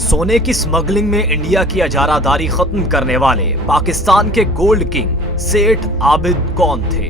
सोने की स्मगलिंग में इंडिया की अजारादारी खत्म करने वाले पाकिस्तान के गोल्ड किंग सेठ आबिद कौन थे?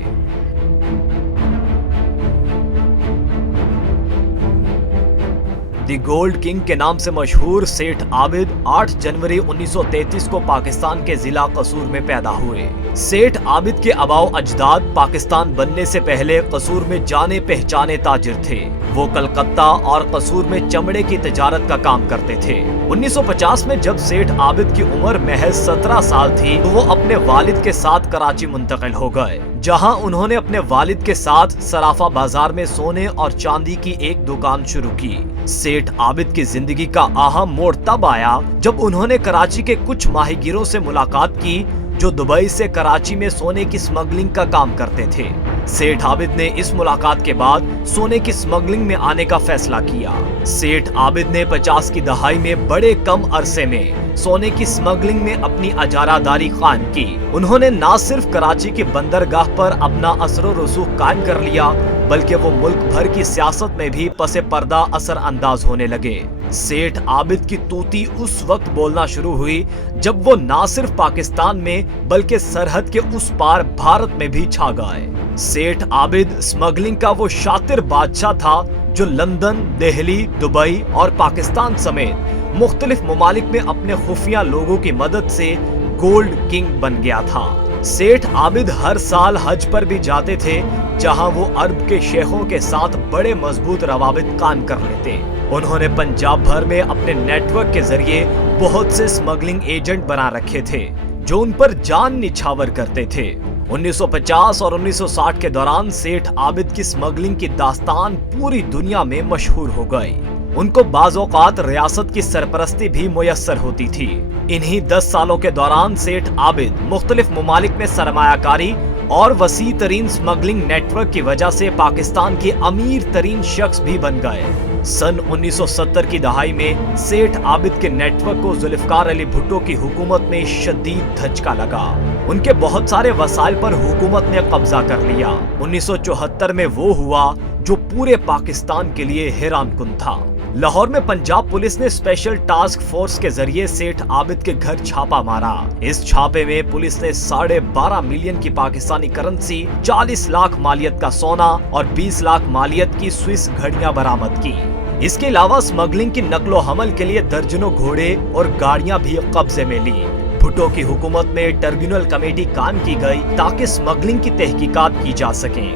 दी गोल्ड किंग के नाम से मशहूर सेठ आबिद 8 जनवरी 1933 को पाकिस्तान के जिला कसूर में पैदा हुए। सेठ आबिद के आबाओ अजदाद पाकिस्तान बनने से पहले कसूर में जाने पहचाने ताजिर थे। वो कलकत्ता और कसूर में चमड़े की तिजारत का काम करते थे। 1950 में जब सेठ आबिद की उम्र महज 17 साल थी तो वो अपने वालिद के साथ कराची मुंतकिल हो गए, जहां उन्होंने अपने वालिद के साथ सराफा बाजार में सोने और चांदी की एक दुकान शुरू की। सेठ आबिद की जिंदगी का अहम मोड़ तब आया जब उन्होंने कराची के कुछ माहीगीरों से मुलाकात की जो दुबई से कराची में सोने की स्मगलिंग का काम करते थे। सेठ आबिद ने इस मुलाकात के बाद सोने की स्मगलिंग में आने का फैसला किया। सेठ आबिद ने 50 की दहाई में बड़े कम अरसे में सोने की स्मगलिंग में अपनी अजारादारी कायम की। उन्होंने न सिर्फ कराची की बंदरगाह पर अपना असर रसूख कायम कर लिया, बल्कि वो मुल्क भर की सियासत में भी पसे पर्दा असर अंदाज होने लगे। सेठ आबिद की तूती उस वक्त बोलना शुरू हुई जब वो न सिर्फ पाकिस्तान में बल्कि सरहद के उस पार भारत में भी छा गए। सेठ आबिद स्मगलिंग का वो शातिर बादशाह था जो लंदन, दिल्ली, दुबई और पाकिस्तान समेत मुख्तलिफ ममालिक में अपने खुफिया लोगों की मदद से गोल्ड किंग बन गया था। सेठ आबिद हर साल हज पर भी जाते थे, जहां वो अरब के शेखों के साथ बड़े मजबूत रवाबित कायम कर लेते। उन्होंने पंजाब भर में अपने नेटवर्क के जरिए बहुत से स्मगलिंग एजेंट बना रखे थे जो उन पर जान निछावर करते थे। 1950 और 1960 के दौरान सेठ आबिद की स्मगलिंग की दास्तान पूरी दुनिया में मशहूर हो गई। उनको बाज़ औक़ात रियासत की सरपरस्ती भी मुयस्सर होती थी। इन्हीं 10 सालों के दौरान सेठ आबिद मुख्तलिफ ममालिक में सरमायाकारी और वसी तरीन स्मगलिंग नेटवर्क की वजह से पाकिस्तान के अमीर तरीन शख्स भी बन गए। सन 1970 की दहाई में सेठ आबिद के नेटवर्क को जुल्फ़िकार अली भुट्टो की हुकूमत में शदीद धचका लगा। उनके बहुत सारे वसाइल पर हुकूमत ने कब्जा कर लिया। 1974 में वो हुआ जो पूरे पाकिस्तान के लिए हैरानकुन था। लाहौर में पंजाब पुलिस ने स्पेशल टास्क फोर्स के जरिए सेठ आबिद के घर छापा मारा। इस छापे में पुलिस ने 12.5 मिलियन की पाकिस्तानी करेंसी, 40 लाख मालियत का सोना और 20 लाख मालियत की स्विस घड़ियां बरामद की। इसके अलावा स्मगलिंग की नकलो हमल के लिए दर्जनों घोड़े और गाड़ियां भी कब्जे में ली। भुट्टो की हुकूमत में ट्रिब्यूनल कमेटी कायम की गई ताकि स्मगलिंग की तहकीकात की जा सके,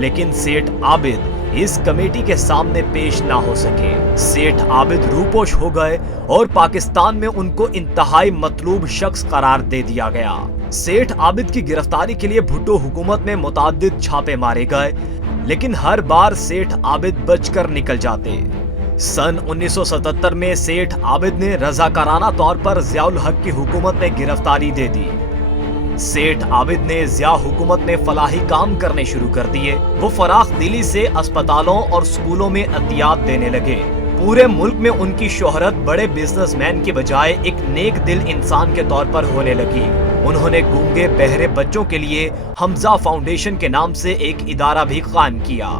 लेकिन सेठ आबिद इस कमेटी के सामने पेश ना हो सके। सेठ आबिद रूपोश हो गए और पाकिस्तान में उनको इंतहाई मतलूब शख्स करार दे दिया गया। सेठ आबिद की गिरफ्तारी के लिए भुट्टो हुकूमत में मुताद्दिद छापे मारे गए, लेकिन हर बार सेठ आबिद बचकर निकल जाते। सन 1977 में सेठ आबिद ने रजाकाराना तौर पर ज़ियाउल हक की हुकूमत में गिरफ्तारी दे दी। सेठ आबिद ने ज़िया हुकूमत में फलाही काम करने शुरू कर दिए। वो फराख दिली से अस्पतालों और स्कूलों में अतियात देने लगे। पूरे मुल्क में उनकी शोहरत बड़े बिजनेसमैन की बजाय एक नेक दिल इंसान के तौर पर होने लगी। उन्होंने गूंगे बहरे बच्चों के लिए हमजा फाउंडेशन के नाम से एक इदारा भी कायम किया।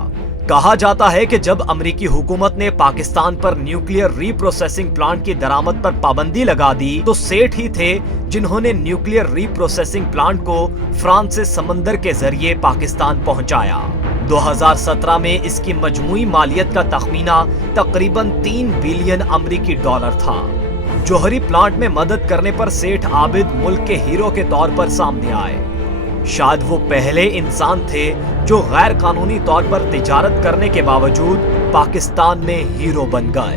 कहा जाता है कि जब अमेरिकी हुकूमत ने पाकिस्तान पर न्यूक्लियर रीप्रोसेसिंग प्लांट की दरामद पर पाबंदी लगा दी तो सेठ ही थे जिन्होंने न्यूक्लियर रीप्रोसेसिंग प्लांट को फ्रांस से समंदर के जरिए पाकिस्तान पहुंचाया। 2017 में इसकी मजमूई मालियत का तखमीना तकरीबन 3 बिलियन अमेरिकी डॉलर था। जौहरी प्लांट में मदद करने पर सेठ आबिद मुल्क के हीरो के तौर पर सामने आए। शायद वो पहले इंसान थे जो गैर कानूनी तौर पर तिजारत करने के बावजूद पाकिस्तान में हीरो बन गए।